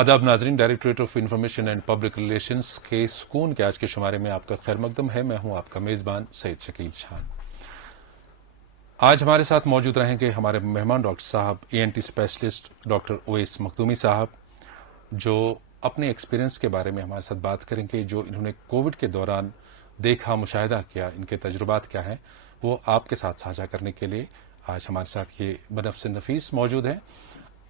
آداب ناظرین، directorate of information and public relations کے سکون کے آج کے شمارے میں آپ کا خیر مقدم ہے. میں ہوں آپ کا میزبان سید شکیل شان. آج ہمارے ساتھ موجود رہیں گے ہمارے مہمان ڈاکٹر صاحب ENT اسپیشلسٹ ڈاکٹر اویس مخدومی صاحب، جو اپنے ایکسپیرینس کے بارے میں ہمارے ساتھ بات کریں گے. جو انہوں نے کووڈ کے دوران دیکھا، مشاہدہ کیا، ان کے تجربات کیا ہیں، وہ آپ کے ساتھ ساجھا کرنے کے لیے آج ہمارے ساتھ یہ بنفس نفیس موجود ہیں.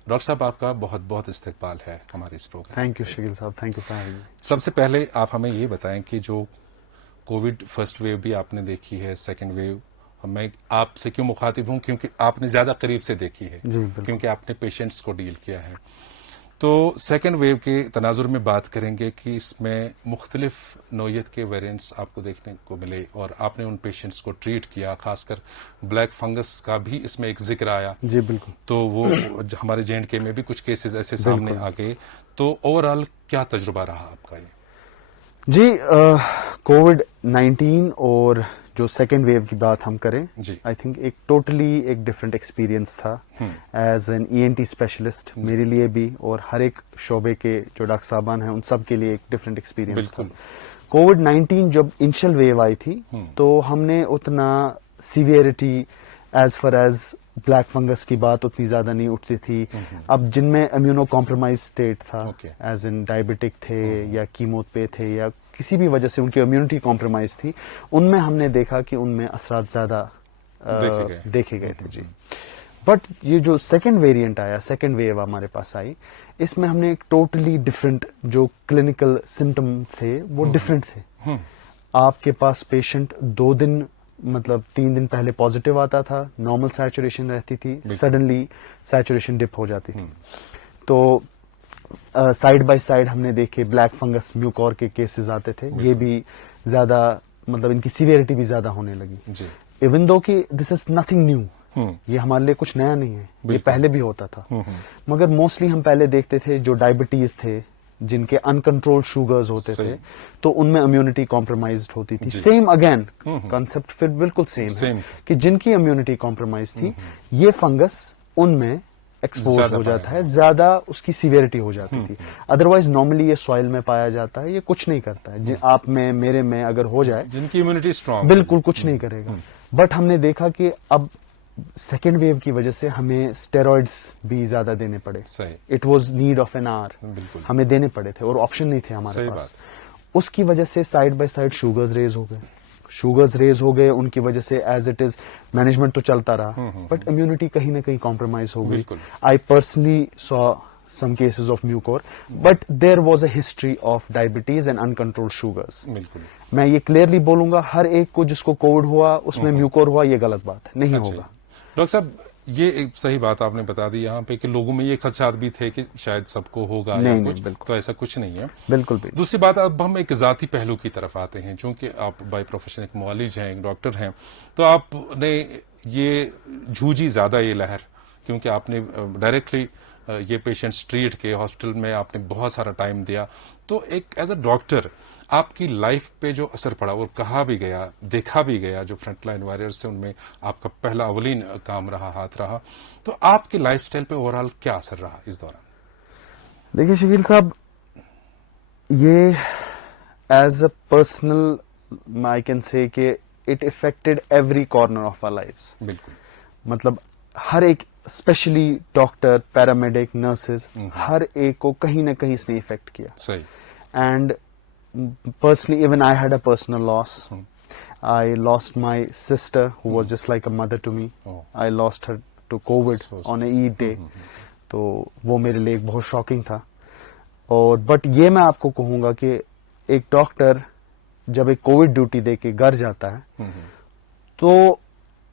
ڈاکٹر صاحب، آپ کا بہت بہت استقبال ہے ہمارے اس program. Thank you Shakeel sahib, thank you for having me. سب سے پہلے آپ ہمیں یہ بتائیں کہ جو کووڈ فرسٹ ویو بھی آپ نے دیکھی ہے، سیکنڈ ویو، میں آپ سے کیوں مخاطب ہوں؟ کیونکہ آپ نے زیادہ قریب سے دیکھی ہے، جی بالکل، کیونکہ آپ نے پیشنٹس کو ڈیل کیا ہے. تو سیکنڈ ویو کے تناظر میں بات کریں گے کہ اس میں مختلف نوعیت کے ویریئنٹس آپ کو دیکھنے کو ملے، اور آپ نے ان پیشنٹس کو ٹریٹ کیا. خاص کر بلیک فنگس کا بھی اس میں ایک ذکر آیا. جی بالکل. تو وہ ہمارے JNK میں بھی کچھ کیسز ایسے سامنے آ گئے. تو اوور آل کیا تجربہ رہا آپ کا یہ؟ جی کووڈ-19 اور جو سیکنڈ ویو کی بات ہم کریں، جی آئی تھنک ایک ٹوٹلی ایک ڈفرینٹ ایکسپیرینس تھا ایز این ENT اسپیشلسٹ میرے لیے بھی، اور ہر ایک شعبے کے جو ڈاکٹر صاحبان ہیں ان سب کے لیے ایک ڈفرینٹ ایکسپیرینس تھا. کووڈ-19 جب انیشل ویو آئی تھی تو ہم نے اتنا severity as far as black fungus کی بات اتنی زیادہ نہیں اٹھتی تھی. اب جن میں امیونو کمپرومائز اسٹیٹ تھا، ایز ان ڈائبٹک تھے یا کیمو پہ تھے یا کسی بھی وجہ سے ان کی امیونٹی کمپرومائز تھی، ان میں ہم نے دیکھا کہ ان میں اثرات زیادہ دیکھے گئے تھے. جی بٹ یہ جو سیکنڈ ویریئنٹ آیا، سیکنڈ ویو ہمارے پاس آئی، اس میں ہم نے ایک ٹوٹلی ڈفرینٹ جو کلینکل سمٹم تھے وہ ڈفرینٹ تھے. آپ کے پاس پیشنٹ 2 دن مطلب 3 دن پہلے پازیٹیو آتا تھا، نارمل سیچوریشن رہتی تھی، سڈنلی سیچوریشن ڈپ ہو جاتی تھی. تو سائڈ بائی سائڈ ہم نے دیکھے بلیک فنگس میوکور کے کیسز آتے تھے. یہ بھی زیادہ مطلب ان کی سیویئرٹی بھی زیادہ ہونے لگی. ایون دو کہ دس از نتھنگ نیو، یہ ہمارے لیے کچھ نیا نہیں ہے، یہ پہلے بھی ہوتا تھا. مگر موسٹلی ہم پہلے دیکھتے تھے جو ڈائبٹیز تھے، جن کے انکنٹرول شوگرز ہوتے تھے، تو ان میں امیونٹی کمپرومائزڈ ہوتی تھی. سیم اگین کنسپٹ پھر بالکل سیم ہے کہ جن کی امیونٹی کمپرومائز تھی، یہ فنگس ان میں ایکسپوز ہو جاتا ہے، زیادہ اس کی سیویئرٹی ہو جاتی تھی. ادروائز نارملی یہ سوائل میں پایا جاتا ہے، یہ کچھ نہیں کرتا ہے. آپ میں، میرے میں اگر ہو جائے، جن کی امیونٹی اسٹرانگ، بالکل کچھ نہیں کرے گا. بٹ ہم نے دیکھا کہ اب سیکنڈ ویو کی وجہ سے ہمیں اسٹیرائڈس بھی زیادہ دینے پڑے. It was need of an hour, ہمیں دینے پڑے تھے اور آپشن نہیں تھے ہمارے پاس. اس کی وجہ سے side by side sugars rise ہو گئے. ان کی وجہ سے ایز اٹ از مینجمنٹ تو چلتا رہا، بٹ امیونٹی کہیں نہ کہیں کمپرومائز ہو گئی. I personally so some cases of mucor, but there was a history of diabetes and uncontrolled sugars. میں یہ کلیئرلی بولوں گا، ہر ایک کو جس کو کووڈ ہوا اس میں میوکور ہوا، یہ غلط بات ہے، نہیں ہوگا. ڈاکٹر صاحب، یہ ایک صحیح بات آپ نے بتا دی یہاں پہ کہ لوگوں میں یہ خدشات بھی تھے کہ شاید سب کو ہوگا، نہیں، تو ایسا کچھ نہیں ہے. بالکل. دوسری بات، اب ہم ایک ذاتی پہلو کی طرف آتے ہیں. چونکہ آپ بائی پروفیشن ایک معالج ہیں، ایک ڈاکٹر ہیں، تو آپ نے یہ جھوجی زیادہ یہ لہر، کیونکہ آپ نے ڈائریکٹلی یہ پیشنٹس ٹریٹ کے ہاسپٹل میں آپ نے بہت سارا ٹائم دیا. تو ایک ایز اے ڈاکٹر آپ کی لائف پہ جو اثر پڑا، اور کہا بھی گیا، دیکھا بھی گیا، جو فرنٹ لائن وارئرز سے ان میں آپ کا پہلا اولین کام رہا، ہاتھ رہا، تو آپ کی لائف سٹائل پہ اوور آل کیا اثر رہا اس دوران؟ دیکھیے شکیل صاحب، یہ as a personal I can say کہ it affected every corner of our lives. بالکل، مطلب ہر ایک، اسپیشلی ڈاکٹر، پیرامیڈک، نرسز، ہر ایک کو کہیں نہ کہیں اس نے افیکٹ کیا. صحیح. And personally, even I had a personal loss. I lost my sister who was just like a mother to me. I lost her to COVID on a Eid day. تو وہ میرے لیے ایک بہت شاکنگ تھا. اور بٹ یہ میں آپ کو کہوں گا کہ ایک ڈاکٹر جب ایک کووڈ ڈیوٹی دے کے گھر جاتا ہے تو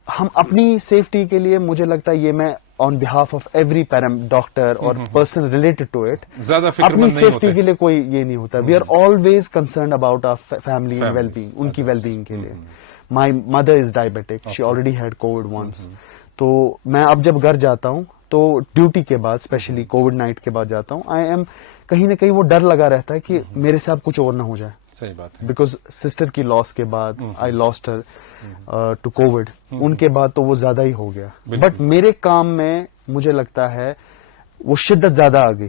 ہم اپنی سیفٹی کے لیے، مجھے لگتا ہے یہ میں on behalf of every doctor اور پرسن ریلیٹڈ ٹو اٹ، اپنی سیفٹی کے لیے کوئی یہ نہیں ہوتا. We are always concerned about our family and well being, ان کی ویل بینگ کے لیے. My mother is diabetic, she already had Covid once. تو میں اب جب گھر جاتا ہوں تو ڈیوٹی کے بعد، اسپیشلی کووڈ نائٹ کے بعد جاتا ہوں، آئی ایم کہیں نہ کہیں وہ ڈر لگا رہتا ہے کہ میرے سے اب کچھ اور نہ ہو جائے. صحیح بات ہے. بیکاز سسٹر کی لاس کے بعد آئی لاسٹ ہر ٹو کووڈ، ان کے بعد تو وہ زیادہ ہی ہو گیا. بٹ میرے کام میں مجھے لگتا ہے وہ شدت زیادہ آ گئی.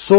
So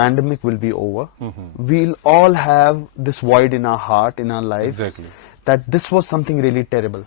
pandemic will be over, we'll all have this void in our heart, in our lives, Exactly. that this was something really terrible.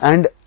And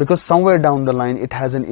because somewhere down the line it has an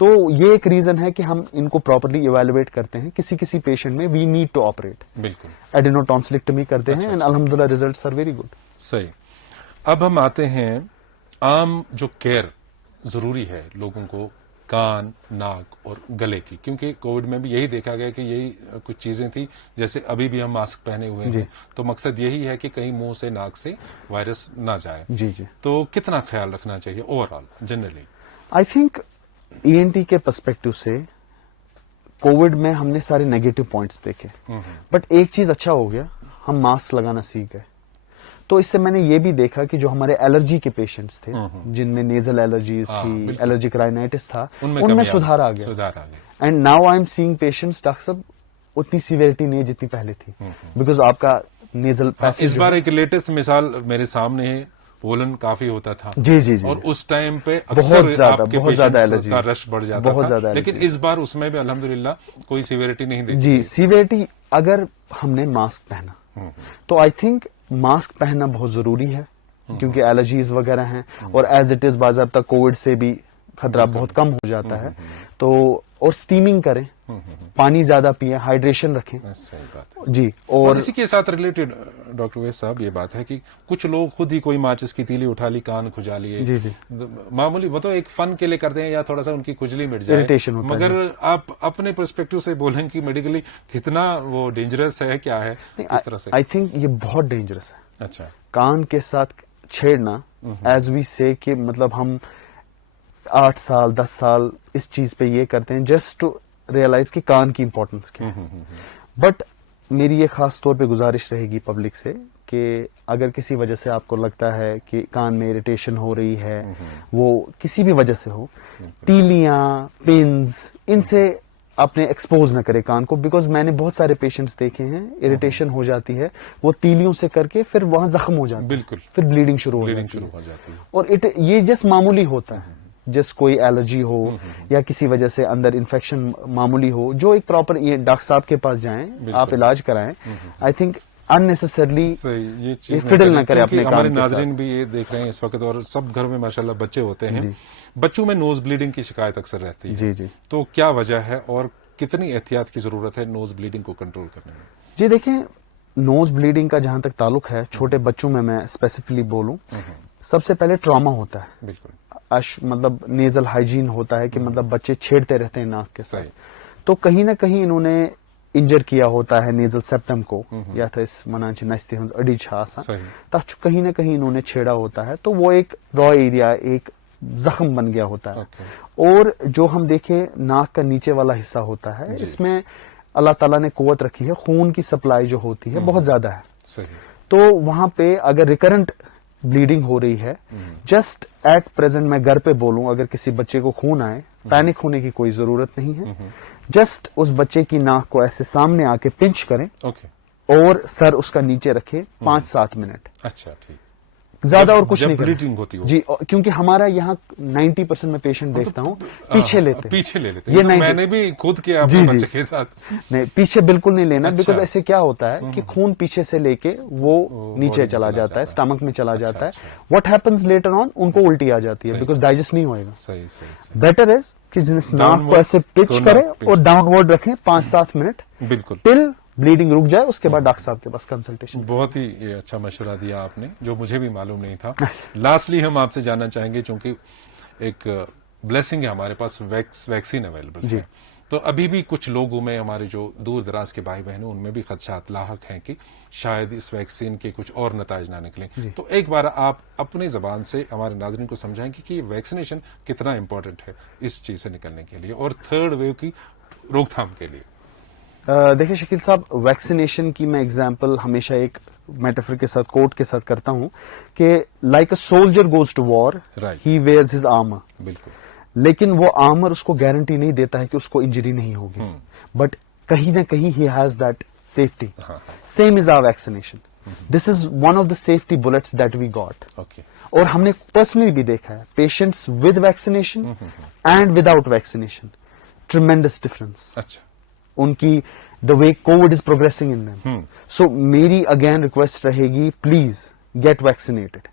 تو یہ ایک reason ہے کہ ہم ان کو properly evaluate کرتے ہیں. کسی کسی پیشنٹ میں وی نیڈ ٹو آپریٹ, بالکل ایڈینوٹانسلکٹمی کرتے ہیں, اینڈ الحمدللہ ریزلٹس آر ویری گڈ. صحیح. اب ہم آتے ہیں عام جو کیئر ضروری ہے لوگوں کو کان, ناک اور گلے کی, کیونکہ کووڈ میں بھی یہی دیکھا گیا کہ یہی کچھ چیزیں تھی. جیسے ابھی بھی ہم ماسک پہنے ہوئے ہیں, تو مقصد یہی ہے کہ کہیں منہ سے ناک سے وائرس نہ جائے. جی جی. تو کتنا خیال رکھنا چاہیے over all generally? I think ENT کے پرسپیکٹو سے کووڈ میں ہم نے سارے نیگیٹو پوائنٹس دیکھے, بٹ ایک چیز اچھا ہو گیا, ہم ماسک لگانا سیکھ گئے. تو اس سے میں نے یہ بھی دیکھا کہ جو ہمارے الرجی کے پیشنٹس تھے, جن میں نیزل الرجیز تھی, الرجک رائنائٹس تھا, ان میں سدھار آ گیا. And now I am seeing patients, doctor صاحب اتنی سیویرٹی نہیں جتنی پہلے تھی, بیکاز آپ کا نیزل پیسیج. اس بار ایک لیٹسٹ مثال میرے سامنے ہے, وولن کافی ہوتا تھا. جی جی جی. اور اس ٹائم پہ بہت زیادہ الرجی کا رش بڑھ جاتا بہت تھا, زیادہ. لیکن اس بار اس میں بھی الحمدللہ کوئی سیویرٹی نہیں دیکھی. جی, سیویرٹی اگر ہم نے ماسک پہنا تو آئی تھنک ماسک پہننا بہت ضروری ہے, کیونکہ الرجیز وغیرہ ہیں, اور ایز اٹ از باضابطہ کووڈ سے بھی خطرہ بہت کم ہو جاتا ہے. تو اور اسٹیمنگ کریں, پانی زیادہ پئیں, ہائیڈریشن رکھیں. صحیح بات. جی. اور اسی کے ساتھ ریلیٹڈ ڈاکٹر ویس صاحب یہ بات ہے کہ کچھ لوگ خود ہی کوئی ماچس کی تیلی اٹھا لی, کان کھجا لیے. جی جی. معمولی وہ تو ایک فن کے لیے کرتے ہیں, یا تھوڑا سا ان کی کھجلی مٹ جائے, مگر آپ اپنے پرسپیکٹو سے بولیں کہ میڈیکلی کتنا وہ ڈینجرس ہے, کیا ہے اس طرح سے؟ آئی تھنک یہ بہت ڈینجرس ہے. اچھا. کان کے ساتھ چھیڑنا, ایز وی سے کہ مطلب ہم 8 سال 10 سال اس چیز پہ یہ کرتے ہیں جسٹ ٹو ریئلائز کہ کان کی امپورٹنس کیا ہے. بٹ میری یہ خاص طور پہ گزارش رہے گی پبلک سے کہ اگر کسی وجہ سے آپ کو لگتا ہے کہ کان میں اریٹیشن ہو رہی ہے, وہ کسی بھی وجہ سے ہو, تیلیاں, پنز, ان سے اپنے ایکسپوز نہ کرے کان کو, بیکاز میں نے بہت سارے پیشنٹس دیکھے ہیں, اریٹیشن ہو جاتی ہے, وہ تیلیوں سے کر کے پھر وہاں زخم ہو جاتا ہے, بالکل, پھر بلیڈنگ شروع ہو جاتی ہے. اور یہ جس معمولی ہوتا ہے, جس کوئی الرجی ہو یا کسی وجہ سے اندر انفیکشن معمولی ہو, جو ایک پراپر یہ ڈاکٹر صاحب کے پاس جائیں, آپ علاج کرائیں. آئی تھنک اننیسسرلی فڈل نہ کرے اپنے کام. ہمارے ناظرین بھی یہ دیکھ رہے ہیں اس وقت, اور سب گھروں میں ماشاءاللہ بچے ہوتے ہیں, بچوں میں نوز بلیڈنگ کی شکایت اکثر رہتی ہے. جی جی. تو کیا وجہ ہے اور کتنی احتیاط کی ضرورت ہے نوز بلیڈنگ کو کنٹرول کرنے میں؟ جی دیکھیں, نوز بلیڈنگ کا جہاں تک تعلق ہے, چھوٹے بچوں میں اسپیسیفکلی بولوں, سب سے پہلے ٹراما ہوتا ہے. بالکل. مطلب نیزل ہائیجین ہوتا ہے کہ مطلب بچے چھیڑتے رہتے ہیں ناک کے ساتھ, تو کہیں نہ کہیں انہوں نے انجر کیا ہوتا ہے نیزل سیپٹم کو, یا تھا اس منان چھ نستی ہنز اڑی چھا آسان, تک کہیں نہ کہیں انہوں نے چھیڑا ہوتا ہے, تو وہ ایک را ایریا, ایک زخم بن گیا ہوتا ہے. اور جو ہم دیکھیں ناک کا نیچے والا حصہ ہوتا ہے, اس میں اللہ تعالیٰ نے قوت رکھی ہے, خون کی سپلائی جو ہوتی ہے بہت زیادہ ہے. تو وہاں پہ اگر ریکرنٹ بلیڈنگ ہو رہی ہے, جسٹ ایٹ پریزنٹ میں گھر پہ بولوں, اگر کسی بچے کو خون آئے, پینک ہونے کی کوئی ضرورت نہیں ہے. جسٹ اس بچے کی ناک کو ایسے سامنے آ کے پنچ کریں, اور سر اس کا نیچے رکھے 5-7 منٹ. اچھا, ٹھیک. زیادہ اور کچھ نہیں بلیڈنگ ہوتی ہے جی, کیونکہ ہمارا یہاں 90% میں پیشنٹ دیکھتا ہوں پیچھے لیتے یہ میں نے بھی خود کیا اپنے بچے کے ساتھ. نہیں, پیچھے بالکل نہیں لینا, بیکاز ایسے کیا ہوتا ہے کہ خون پیچھے سے لے کے وہ نیچے چلا جاتا ہے, اسٹمک میں چلا جاتا ہے. واٹ ہیپنس لیٹر آن, ان کو الٹی آ جاتی ہے, بیکاز ڈائجسٹ نہیں ہوئے گا. بیٹر از کہ جنس ناک کو ایسے پچ کریں اور ڈاؤن ورڈ رکھیں 5-7 منٹ, بالکل, ٹل بلیڈنگ رک جائے, اس کے بعد ڈاکٹر صاحب کے پاس کنسلٹیشن. بہت ہی اچھا مشورہ دیا آپ نے, جو مجھے بھی معلوم نہیں تھا. لاسٹلی ہم آپ سے جاننا چاہیں گے, چونکہ ایک بلیسنگ ہے ہمارے پاس ویکسین اویلیبل ہے, تو ابھی بھی کچھ لوگوں میں, ہمارے جو دور دراز کے بھائی بہن ہیں, ان میں بھی خدشات لاحق ہیں کہ شاید اس ویکسین کے کچھ اور نتائج نہ نکلیں. تو ایک بار آپ اپنی زبان سے ہمارے ناظرین کو سمجھائیں کہ یہ ویکسینیشن کتنا امپورٹنٹ ہے اس چیز سے نکلنے کے لیے اور تھرڈ ویو کی روک تھام کے لیے. دیکھیں شکیل صاحب, ویکسینیشن کی میں اگزامپل ہمیشہ ایک میٹافر کے ساتھ, کوٹ کے ساتھ کرتا ہوں کہ like a soldier goes to war, he wears his armour. بالکل. لیکن وہ آرمر اس کو گارنٹی نہیں دیتا ہے کہ اس کو انجری نہیں ہوگی, بٹ کہیں نہ کہیں he has that safety. Same is our vaccination. This is one of the safety bullets that we got. اور ہم نے پرسنلی بھی دیکھا ہے patients with vaccination and without vaccination, tremendous difference. اچھا. ان کی the way Covid is progressing in them. So میری اگین ریکویسٹ رہے گی, پلیز گیٹ ویکسینیٹڈ.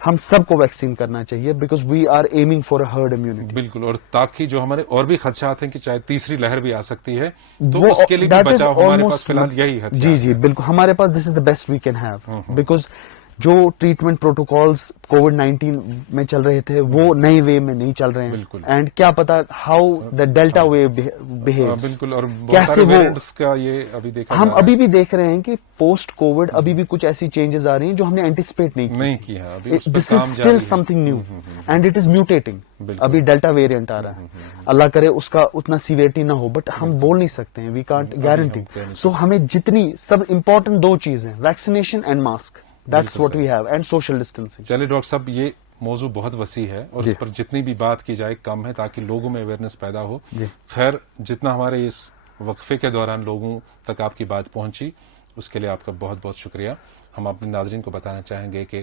ہم سب کو ویکسین کرنا چاہیے because we are aiming for a herd immunity. بالکل. اور تاکہ جو ہمارے اور بھی خدشات ہیں کہ چاہے تیسری لہر بھی آ سکتی ہے تو اس کے لیے بھی بچاؤ ہمارے پاس فی الحال یہی ہتھیار جی جی بالکل ہمارے پاس this is the best we can have because جو ٹریٹمنٹ پروٹوکالز کووڈ-19 میں چل رہے تھے وہ نئے وے میں نہیں چل رہے ہیں. بالکل. اینڈ کیا پتا how the delta wave behaves. بالکل. اور کیسے وہ کا یہ ابھی دیکھا ہم ابھی بھی دیکھ رہے ہیں کہ پوسٹ کووڈ ابھی بھی کچھ ایسی چینجز آ رہی ہیں جو ہم نے اینٹیسپیٹ نہیں کی. This is still something new and it is mutating. ابھی ڈیلٹا ویریئنٹ آ رہا ہے, اللہ کرے اس کا اتنا سیویریٹی نہ ہو, بٹ ہم بول نہیں سکتے ہیں, وی کانٹ گارنٹی. سو ہمیں جتنی سب امپورٹنٹ 2 چیزیں vaccination and mask, that's what we have, and social distancing. چلیے ڈاکٹر صاحب, یہ موضوع بہت وسیع ہے اور اس پر جتنی بھی بات کی جائے کم ہے تاکہ لوگوں میں اویئرنیس پیدا ہو. خیر, جتنا ہمارے اس وقفے کے دوران لوگوں تک آپ کی بات پہنچی اس کے لیے آپ کا بہت بہت شکریہ. ہم اپنے ناظرین کو بتانا چاہیں گے کہ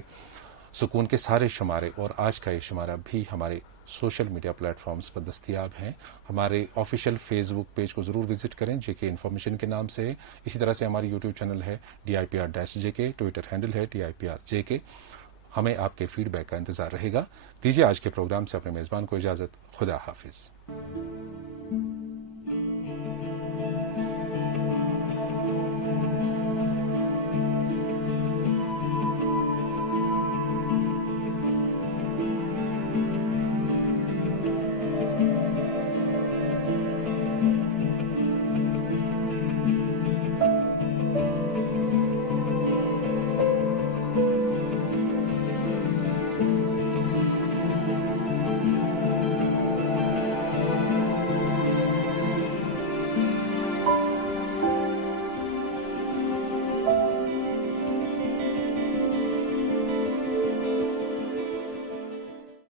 سکون کے سارے شمارے اور آج کا یہ شمارہ بھی ہمارے سوشل میڈیا پلیٹ فارمز پر دستیاب ہیں. ہمارے آفیشیل فیس بک پیج کو ضرور وزٹ کریں, JK انفارمیشن کے نام سے ہے. اسی طرح سے ہماری یوٹیوب چینل ہے DIPR-JK, ٹویٹر ہینڈل ہے DIPR-JK. ہمیں آپ کے فیڈ بیک کا انتظار رہے گا. دیجیے آج کے پروگرام سے اپنے میزبان کو اجازت. خدا حافظ.